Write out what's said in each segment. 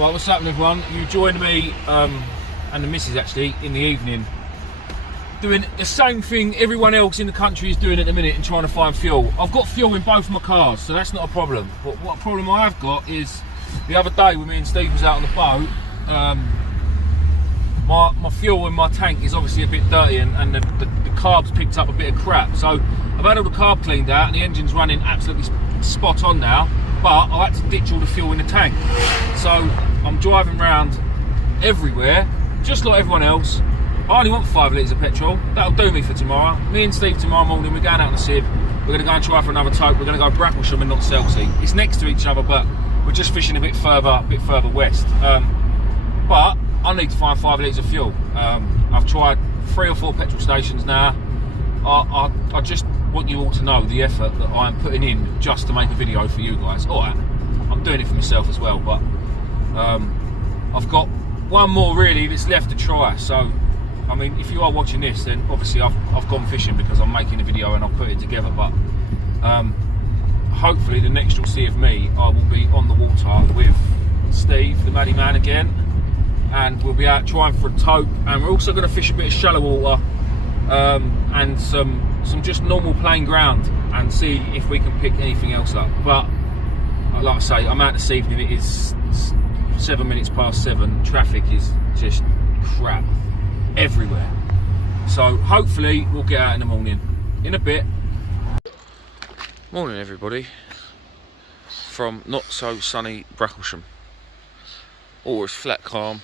Right, what's happening, everyone? You joined me and the missus actually in the evening doing the same thing everyone else in the country is doing at the minute and trying to find fuel. I've got fuel in both my cars, so that's not a problem. But what problem I have got is the other day when me and Steve was out on the boat, my fuel in my tank is obviously a bit dirty and the carb's picked up a bit of crap. So I've had all the carb cleaned out and the engine's running absolutely spot on now, but I had to ditch all the fuel in the tank. So I'm driving around everywhere, just like everyone else. I only want 5 litres of petrol. That'll do me for tomorrow. Me and Steve tomorrow morning, we're going out on the Sib. We're going to go and try for another tope. We're going to go Bracklesham and not Selsey. It's next to each other, but we're just fishing a bit further west. But I need to find 5 litres of fuel. I've tried 3 or 4 petrol stations now. I just want you all to know the effort that I'm putting in just to make a video for you guys. Alright, I'm doing it for myself as well, but I've got one more really that's left to try. So I mean, if you are watching this, then obviously I've gone fishing because I'm making a video and I've put it together. But hopefully the next you'll see of me, I will be on the water with Steve, the Maddy Man again, and we'll be out trying for a tope. And we're also going to fish a bit of shallow water and some just normal plain ground and see if we can pick anything else up. But like I say, I'm out this evening. It is 7 minutes past 7. Traffic is just crap everywhere, so hopefully we'll get out in the morning. In a bit. Morning everybody from not so sunny Bracklesham. All is flat calm.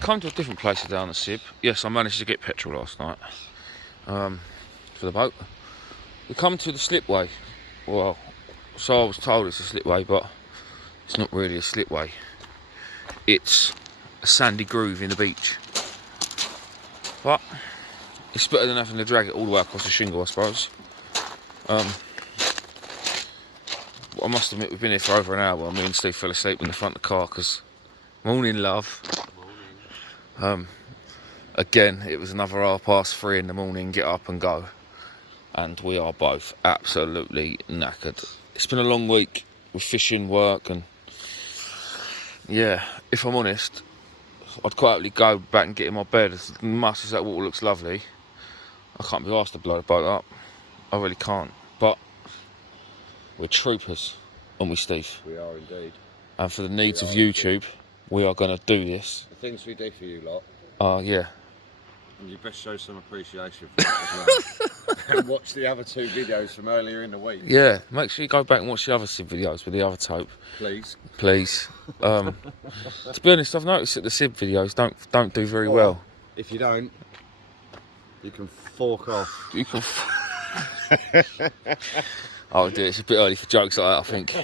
Come to a different place down the Sib. Yes, I managed to get petrol last night for the boat. We come to the slipway. Well, so I was told it's a slipway, but it's not really a slipway. It's a sandy groove in the beach. But it's better than having to drag it all the way across the shingle, I suppose. I must admit, we've been here for over an hour. Me and Steve fell asleep in the front of the car because morning, love. Morning. Again, it was another 3:30 in the morning, get up and go. And we are both absolutely knackered. It's been a long week with fishing, work, and yeah, if I'm honest, I'd quite happily go back and get in my bed. As much as that water looks lovely, I can't be asked to blow the boat up. I really can't. But we're troopers, aren't we, Steve? We are indeed. And for the needs of YouTube, we are going to do this. The things we do for you lot. Yeah. And you best show some appreciation for that as well. And watch the other 2 videos from earlier in the week. Yeah, make sure you go back and watch the other Sib videos with the other tope. Please. Please. To be honest, I've noticed that the Sib videos don't do very well. If you don't, you can fork off. You can. I'll do it. It's a bit early for jokes like that, I think.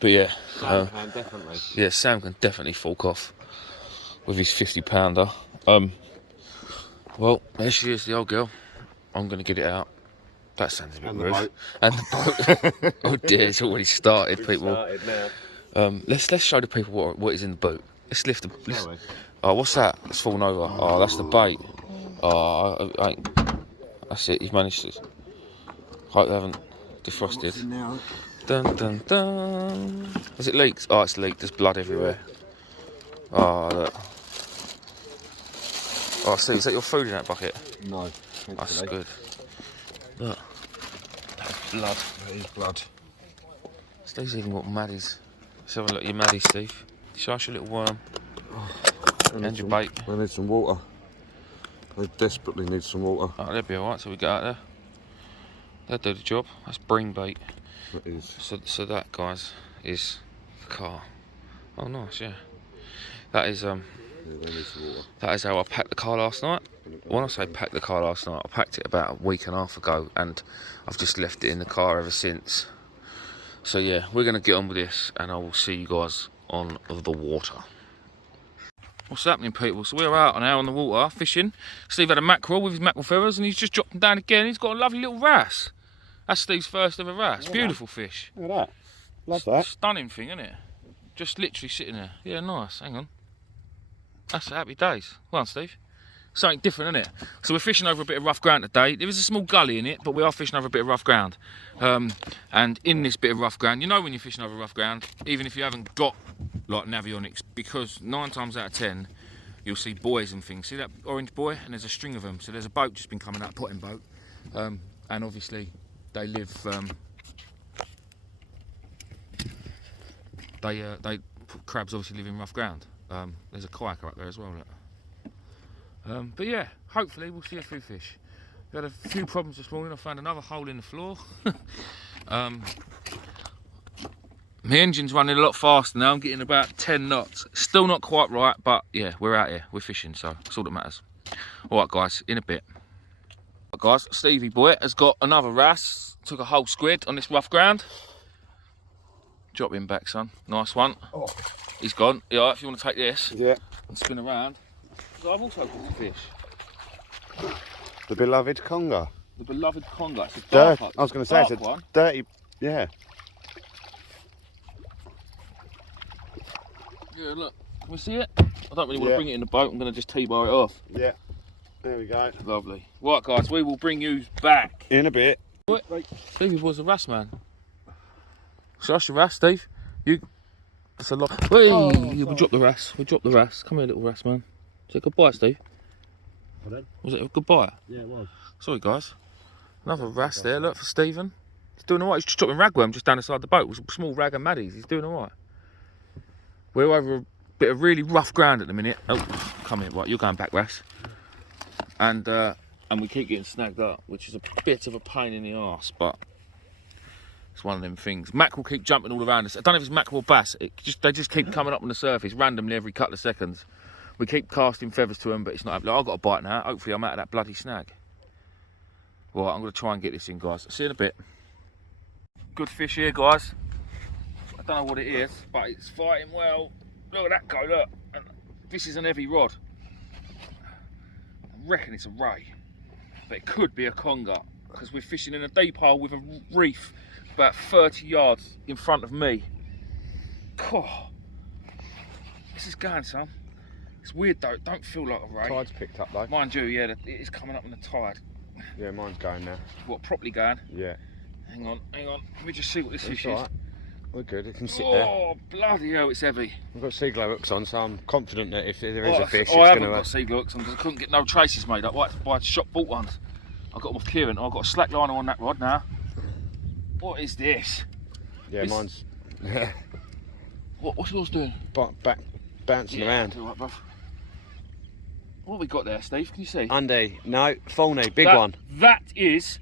But yeah. Sam can definitely. Yeah, Sam can definitely fork off with his 50-pounder. Well, there she is, the old girl. I'm going to get it out. That sounds a bit rude. And the boat. Oh dear, it's already started, people. Started now. Let's show the people what is in the boat. Let's lift the. Oh, what's that? It's fallen over. Oh, that's the bait. Oh, that's it. You've managed to. Hope they haven't defrosted. Dun dun dun. Has it leaked? Oh, it's leaked. There's blood everywhere. Oh, look. Oh, see, is that your food in that bucket? No. That's good. Look. That's blood. That is blood. Steve's even got Maddies. Let's have a look at your Maddie, Steve. Show us your little worm. And your bait. I need some water. I desperately need some water. Oh, they'll be alright, so we get out there. They'll do the job. That's bream bait. It is. So that, guys, is the car. Oh, nice, yeah. That is that is how I packed the car last night. When I say packed the car last night, I packed it about a week and a half ago, and I've just left it in the car ever since. So yeah, we're going to get on with this, and I will see you guys on the water. What's happening, people? So we're out now on the water fishing. Steve had a mackerel with his mackerel feathers, and he's just dropped them down again. He's got a lovely little wrasse. That's Steve's first ever wrasse. Beautiful fish. Look at that. Love that. Stunning thing, isn't it? Just literally sitting there. Yeah, nice. Hang on. That's happy days. Go on, Steve. something different, isn't it? So we're fishing over a bit of rough ground today. There is a small gully in it, but we are fishing over a bit of rough ground. And in this bit of rough ground, you know when you're fishing over rough ground, even if you haven't got like navionics, because 9 times out of 10 you'll see buoys and things. See that orange buoy? And there's a string of them. So there's a boat just been coming out, potting boat, and obviously they live. Crabs obviously live in rough ground. There's a kayaker up there as well. Look. But yeah, hopefully we'll see a few fish. We had a few problems this morning. I found another hole in the floor. My engine's running a lot faster now. I'm getting about 10 knots. Still not quite right, but yeah, we're out here. We're fishing, so that's all that matters. All right, guys, in a bit. Right, guys, Stevie boy has got another wrasse. Took a whole squid on this rough ground. Drop him back, son. Nice one. Oh. He's gone. Yeah, if you want to take this and spin around. So I've also caught a fish. The beloved conger. The beloved conger. It's a dark one. I was going to say, it's a dirty, yeah. Yeah, look. Can we see it? I don't really want to bring it in the boat. I'm going to just T-bar it off. Yeah. There we go. Lovely. Right, guys, we will bring you back. In a bit. Right. Stevie was a wrasse, man. So that's your wrasse, Steve. That's a lot. Hey, we dropped the wrasse. We dropped the wrasse. Come here, little wrasse, man. Was it a good bite, Steve? Pardon? Was it a good bite? Yeah, it was. Sorry, guys. Another wrasse there. Look for Stephen. He's doing all right. He's just dropping ragworm just down the side of the boat. It was a small rag and maddies. He's doing all right. We're over a bit of really rough ground at the minute. Oh, come here. Right, you're going back, wrasse. And we keep getting snagged up, which is a bit of a pain in the arse, but it's one of them things. Mackerel keep jumping all around us. I don't know if it's mackerel or bass. They just keep coming up on the surface randomly every couple of seconds. We keep casting feathers to them, but it's not happening. I've got a bite now. Hopefully I'm out of that bloody snag. Right, I'm going to try and get this in, guys. See you in a bit. Good fish here, guys. I don't know what it is, but it's fighting well. Look at that go, look. And this is an heavy rod. I reckon it's a ray, but it could be a conger, because we're fishing in a deep hole with a reef about 30 yards in front of me. Oh, this is going, son. It's weird though, it don't feel like a ray. Tide's picked up though. Mind you, yeah, it is coming up on the tide. Yeah, mine's going now. What, properly going? Yeah. Hang on. Let me just see what this fish is. Right. We're good, it can sit there. Oh, bloody hell, it's heavy. We've got sea glow hooks on, so I'm confident that if there is a fish, I haven't got sea glow hooks on because I couldn't get no traces made up. I had to buy shop bought ones. I got them off clearing. I've got a slack liner on that rod now. What is this? Yeah, mine's... What's yours doing? Back bouncing around. Right, bruv. What have we got there, Steve? Can you see? Undy. No, Fulney, big one. That is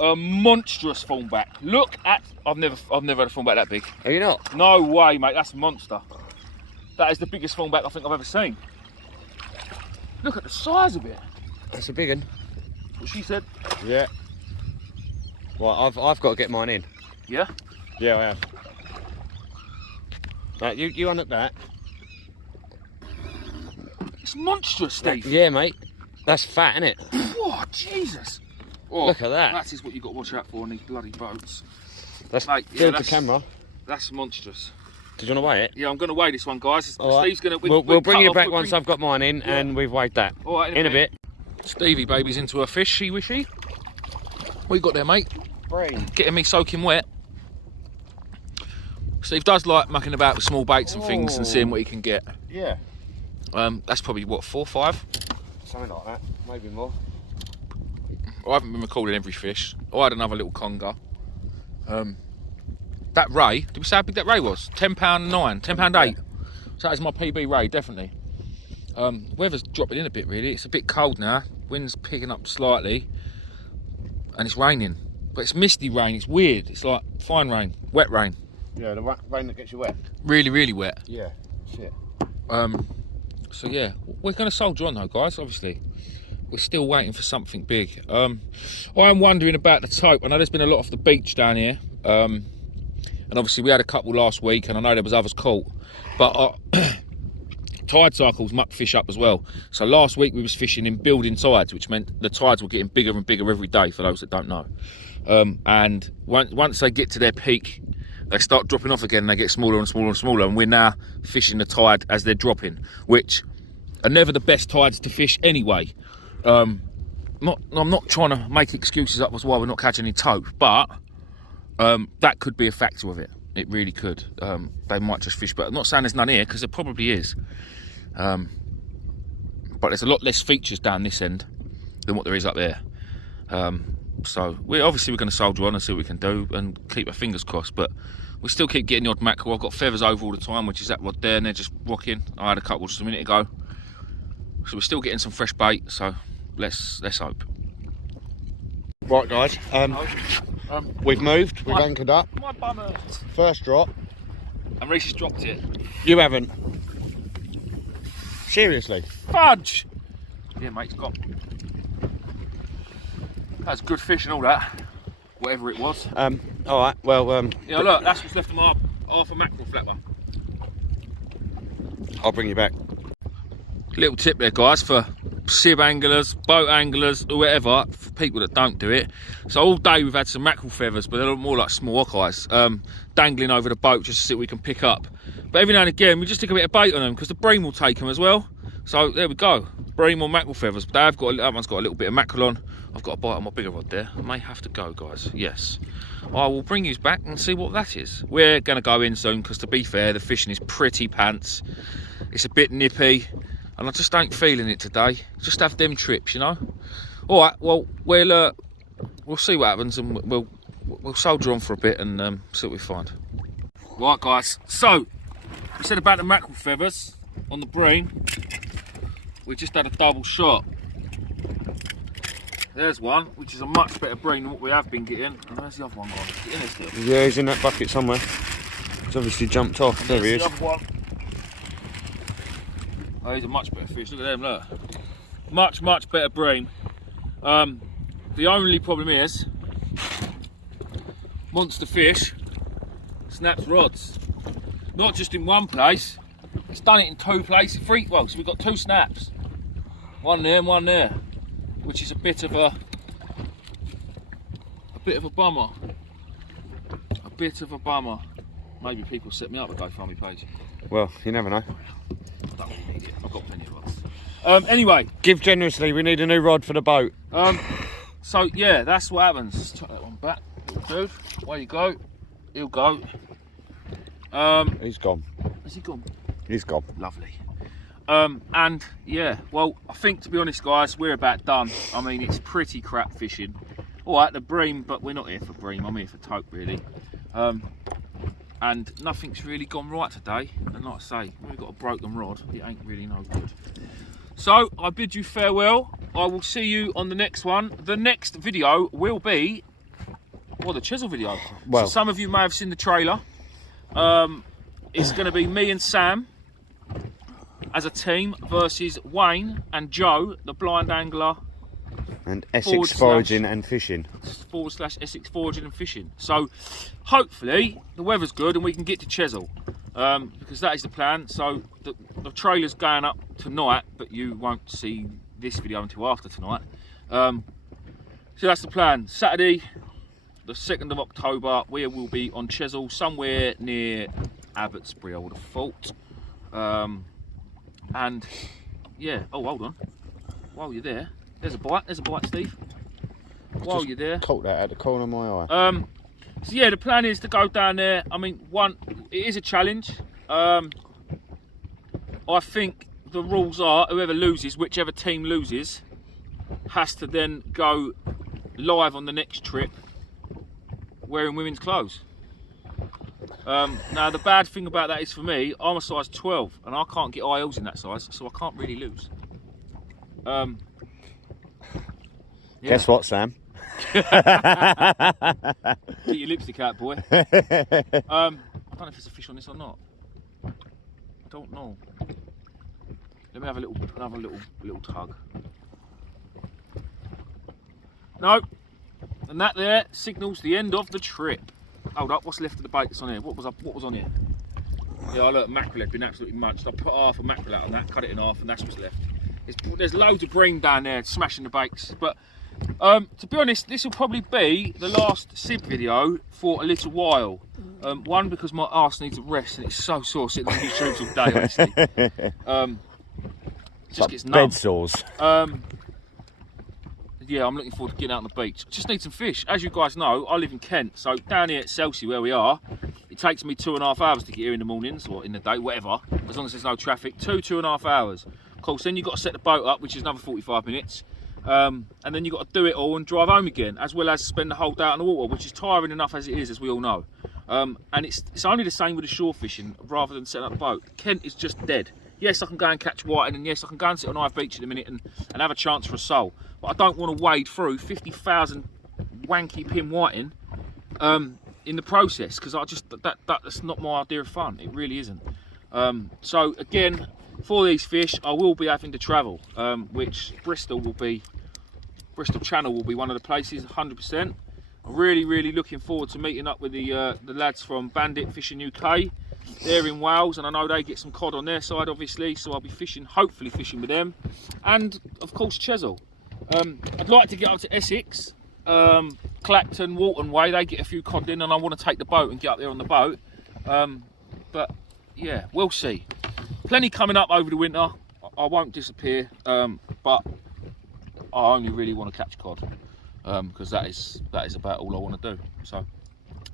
a monstrous thornback. Look at... I've never had a thornback that big. Are you not? No way, mate. That's a monster. That is the biggest thornback I think I've ever seen. Look at the size of it. That's a big one. What she said. Yeah. Right, I've got to get mine in. Yeah? Yeah, I have. Right, you unhook that. It's monstrous, Steve. Yeah, mate. That's fat, isn't it? Oh, Jesus. Oh, look at that. That is what you've got to watch out for on these bloody boats. That's the camera. That's monstrous. Did you want to weigh it? Yeah, I'm going to weigh this one, guys. All Steve's right. going to... We'll bring you back once I've got mine in and we've weighed that. All right, in a bit. Stevie baby's into her fish, she-wishy. What you got there, mate? Bream. Getting me soaking wet. Steve does like mucking about with small baits and things and seeing what he can get. Yeah. That's probably, what, 4 or 5? Something like that, maybe more. I haven't been recording every fish. I had another little conger. That ray, did we say how big that ray was? £10.9, £10.8. So that is my PB ray, definitely. Weather's dropping in a bit, really. It's a bit cold now. Wind's picking up slightly. And it's raining. But it's misty rain, it's weird. It's like fine rain, wet rain. Yeah, the rain that gets you wet. Really, really wet. Yeah, shit. So yeah, we're going to soldier on though, guys, obviously. We're still waiting for something big. I'm wondering about the tope. I know there's been a lot off the beach down here. And obviously we had a couple last week and I know there was others caught. But tide cycles muck fish up as well. So last week we was fishing in building tides, which meant the tides were getting bigger and bigger every day, for those that don't know. And once they get to their peak, they start dropping off again and they get smaller and smaller and smaller. And we're now fishing the tide as they're dropping, which are never the best tides to fish anyway. I'm not trying to make excuses up as why we're not catching any tope, but that could be a factor of it. It really could. They might just fish, but I'm not saying there's none here, because there probably is. But there's a lot less features down this end than what there is up there. So we're going to soldier on and see what we can do and keep our fingers crossed, but we still keep getting the odd mackerel. I've got feathers over all the time, which is that rod there, and they're just rocking. I had a couple just a minute ago, so we're still getting some fresh bait. So let's hope. Right, guys. We've moved. We've anchored up. My bum hurts. First drop. And Reese has dropped it. You haven't. Seriously. Fudge. Yeah, mate, it's got. That's good fish and all that. Whatever it was. All right. Well. Yeah, look, that's what's left of my half a mackerel flapper. I'll bring you back. Little tip there, guys, for sieve anglers, boat anglers, or whatever, for people that don't do it. So all day we've had some mackerel feathers, but they look more like small rockeyes, dangling over the boat just to see what we can pick up. But every now and again we just stick a bit of bait on them, because the bream will take them as well. So there we go, bream or mackerel feathers. But that one's got a little bit of mackerel on. I've got a bite on my bigger rod there. I may have to go, guys. Yes, I will bring you back and see what that is. We're going to go in soon, because to be fair, the fishing is pretty pants. It's a bit nippy, and I just ain't feeling it today. Just have them trips, you know. All right, well, we'll see what happens, and we'll soldier on for a bit and see what we find. Right, guys. So we said about the mackerel feathers on the bream. We just had a double shot. There's one, which is a much better bream than what we have been getting. And where's the other one gone? Is it in there still? Yeah, he's in that bucket somewhere. He's obviously jumped off. There he is. The other one. Oh, he's a much better fish. Look at them, look. Much better bream. The only problem is, monster fish snaps rods. Not just in one place. It's done it in two places. Well, so we've got two snaps. One there and one there, which is a bit of a bummer. A bit of a bummer. Maybe people set me up a GoFundMe page. Well, you never know. Don't really need it. I've got plenty of rods. Anyway, Give generously. We need a new rod for the boat. So yeah, that's what happens. Let's tuck that one back. Dude, away you go. He'll go. He's gone. Has he gone? He's gone. Lovely. And yeah, well, I think, to be honest, guys, we're about done. I mean, it's pretty crap fishing. All right, the bream, but we're not here for bream. I'm here for tope, really. And nothing's really gone right today. And like I say, we've got a broken rod. It ain't really no good. So I bid you farewell. I will see you on the next one. The next video will be, well, the chisel video. Well, so some of you may have seen the trailer. It's going to be me and Sam as a team versus Wayne and Joe, the blind angler. And Essex foraging and fishing. / Essex foraging and fishing. So hopefully the weather's good and we can get to Chesil, because that is the plan. So the trailer's going up tonight, but you won't see this video until after tonight. So that's the plan. Saturday, the 2nd of October, we will be on Chesil, somewhere near Abbotsbury, I would have thought. And yeah, oh, hold on. While you're there, there's a bite, Steve. While you're there. Caught that at the corner of my eye. So yeah, the plan is to go down there. I mean, it is a challenge. I think the rules are whoever loses, whichever team loses, has to then go live on the next trip wearing women's clothes. Now the bad thing about that is, for me, I'm a size 12 and I can't get high heels in that size, so I can't really lose. Yeah. Guess what, Sam? Get your lipstick out, boy. I don't know if there's a fish on this or not. I don't know. Let me have another little tug. No. And that there signals the end of the trip. Hold up, what's left of the bait that's on here? What was on here? Yeah, look, mackerel had been absolutely munched. I put half a mackerel out on that, cut it in half, and that's what's left. There's loads of bream down there smashing the baits. But to be honest, this will probably be the last SIB video for a little while. One, because my arse needs a rest and it's so sore sitting on these tubes all day, honestly. Just gets numb. Bed sores. yeah, I'm looking forward to getting out on the beach. Just need some fish. As you guys know, I live in Kent, so down here at Chelsea where we are, it takes me 2.5 hours to get here in the mornings or in the day, whatever, as long as there's no traffic. 2.5 hours. Of course, then you've got to set the boat up, which is another 45 minutes. And then you've got to do it all and drive home again, as well as spend the whole day out on the water, which is tiring enough as it is, as we all know. And it's only the same with the shore fishing rather than setting up the boat. Kent is just dead. Yes, I can go and catch whiting, and yes, I can go and sit on Ive Beach in a minute and have a chance for a sole. But I don't want to wade through 50,000 wanky pin whiting in the process, because that's not my idea of fun. It really isn't. So again, for these fish, I will be having to travel, which Bristol Channel will be one of the places, 100%. I'm really looking forward to meeting up with the lads from Bandit Fishing UK. They're in Wales, and I know they get some cod on their side, obviously, so I'll be fishing, hopefully fishing with them. And of course Chesil. I'd like to get up to Essex, Clacton, Walton way. They get a few cod in, and I want to take the boat and get up there on the boat. But yeah, we'll see. Plenty coming up over the winter. I won't disappear, but I only really want to catch cod, because that is about all I want to do. So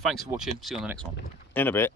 thanks for watching. See you on the next one. In a bit.